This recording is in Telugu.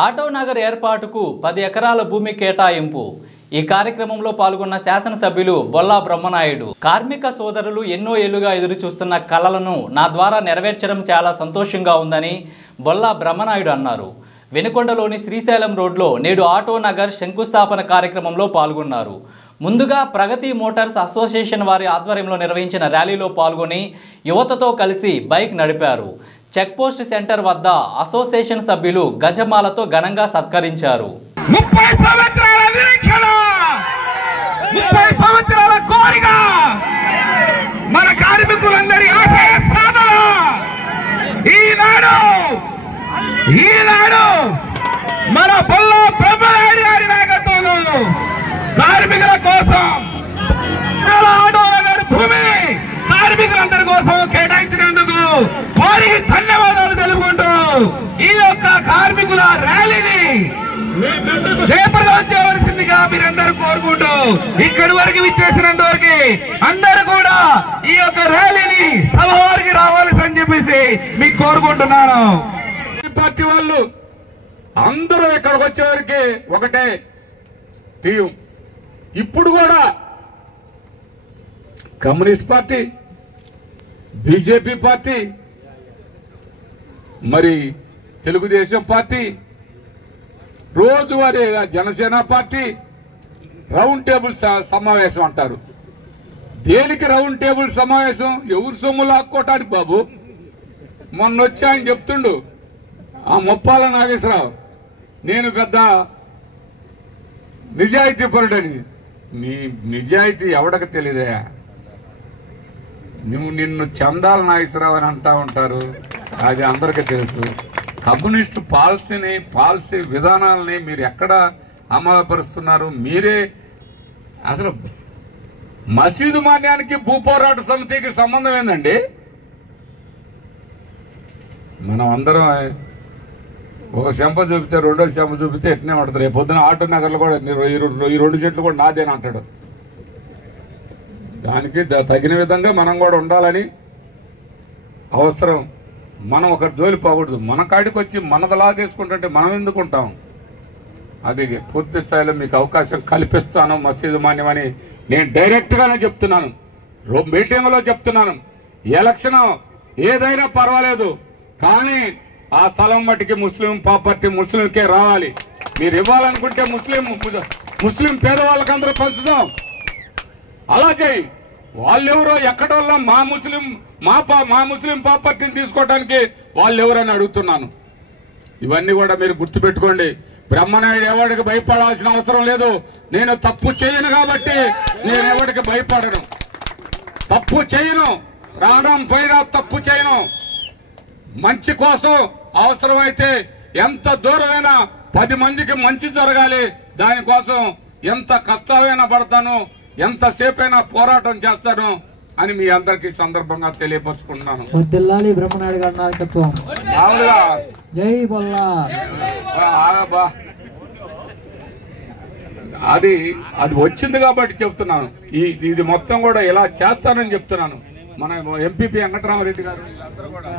ఆటో నగర్ ఏర్పాటుకు 10 ఎకరాల భూమి కేటాయింపు। ఈ కార్యక్రమంలో పాల్గొన్న శాసనసభ్యులు బొల్లా బ్రహ్మనాయుడు కార్మిక సోదరులు ఎన్నో ఏళ్లుగా ఎదురు చూస్తున్న కలలను నా ద్వారా నెరవేర్చడం చాలా సంతోషంగా ఉందని బొల్లా బ్రహ్మనాయుడు అన్నారు। వెనుకొండలోని శ్రీశైలం రోడ్లో నేడు ఆటో నగర్ శంకుస్థాపన కార్యక్రమంలో పాల్గొన్నారు। ముందుగా ప్రగతి మోటార్స్ అసోసియేషన్ వారి ఆధ్వర్యంలో నిర్వహించిన ర్యాలీలో పాల్గొని యువతతో కలిసి బైక్ నడిపారు। చెక్పోస్ట్ సెంటర్ వద్ద అసోసియేషన్ సభ్యులు గజమాలతో ఘనంగా సత్కరించారు। 30 సంవత్సరాల నిరీక్షణ, 30 సంవత్సరాల కోరిక, మన కార్మికులందరి ఆశయ సాధన ఈనాడు మన బొల్లా బ్రహ్మనాయుడు గారి నాయకత్వంలో కార్మికుల కోసం ఆటో నగర్ భూమిని కార్మికులందరి కోసం కేటాయించినందుకు వారికి ధన్యవాదాలు తెలుపుకుంటూ ఈ యొక్క కార్మికుల ర్యాలీని జయప్రదం చేయవలసిందిగా మీరందరూ కోరుకుంటూ ఇక్కడి వరకు విచ్చేసినందువరకు అందరూ కూడా ఈ యొక్క ర్యాలీని సభ వారికి రావాల్సి అని చెప్పేసి మీకు కోరుకుంటున్నాను। పార్టీ వాళ్ళు అందరూ ఇక్కడికి వచ్చేవారికి ఒకటే టీం। ఇప్పుడు కూడా కమ్యూనిస్ట్ పార్టీ, బీజేపీ పార్టీ, మరి తెలుగుదేశం పార్టీ, రోజువారీ జనసేన పార్టీ రౌండ్ టేబుల్ సమావేశం అంటారు। దేనికి రౌండ్ టేబుల్ సమావేశం? ఎవరు సొమ్ము లాక్కోవటానికి బాబు। మొన్న వచ్చి ఆయన చెప్తుండు, ఆ ముప్పాల నాగేశ్వరరావు నేను పెద్ద నిజాయితీ పరుడని। నీ నిజాయితీ ఎవడకు తెలియదయా? నిన్ను చందాల నాగేశ్వరరావు అని అంటా ఉంటారు, అది అందరికీ తెలుసు। కమ్యూనిస్టు పాలసీ విధానాలని మీరు ఎక్కడ అమలుపరుస్తున్నారు? మీరే అసలు మసీదు మాన్యానికి భూపోరాట సమితికి సంబంధం ఏందండి? మనం అందరం ఒక చెంప చూపితే రెండో చెంప చూపితే ఎట్నే ఉంటుంది। రేపు పొద్దున ఆటో నగర్లో కూడా ఈ 2 చెట్లు కూడా నాదేని అంటాడు। దానికి తగిన విధంగా మనం కూడా ఉండాలని అవసరం। మనం ఒకరి జోలి పోకూడదు। మన కాడికి వచ్చి మనది లాగేసుకుంటుంటే మనం ఎందుకు ఉంటాం? అది పూర్తి స్థాయిలో మీకు అవకాశం కల్పిస్తాను మసీదు మాన్యమని నేను డైరెక్ట్గానే చెప్తున్నాను, మీటింగ్లో చెప్తున్నాను। ఎలక్షన్ ఏదైనా పర్వాలేదు, కానీ ఆ స్థలం మట్టికి ముస్లిం ప్రాపర్టీ ముస్లింకే రావాలి। మీరు ఇవ్వాలనుకుంటే ముస్లిం పేదవాళ్ళకందరూ పంచుదాం, అలా చేయి। వాళ్ళెవరో ఎక్కడోళ్ళ మా ముస్లిం ప్రాపర్టీని తీసుకోవడానికి వాళ్ళెవరని అడుగుతున్నాను। ఇవన్నీ కూడా మీరు గుర్తుపెట్టుకోండి। బ్రహ్మనాయుడు ఎవరికి భయపడాల్సిన అవసరం లేదు। నేను తప్పు చేయను కాబట్టి నేను ఎవరికి భయపడను, తప్పు చేయను, ప్రాణం పోయినా తప్పు చేయను। మంచి కోసం అవసరమైతే ఎంత దూరమైనా 10 మందికి మంచి జరగాలి, దానికోసం ఎంత కష్టమైనా పడతాను, ఎంతసేపైనా పోరాటం చేస్తాను అని మీ అందరికి సందర్భంగా తెలియపరుచుకుంటున్నాను। బ్రహ్మనాయుడు గారి నాయకత్వం, జై బొల్లా। అది వచ్చింది కాబట్టి చెప్తున్నాను, ఇది మొత్తం కూడా ఇలా చేస్తానని చెప్తున్నాను। మన ఎంపీపీ వెంకటరామరెడ్డి గారు అందరూ కూడా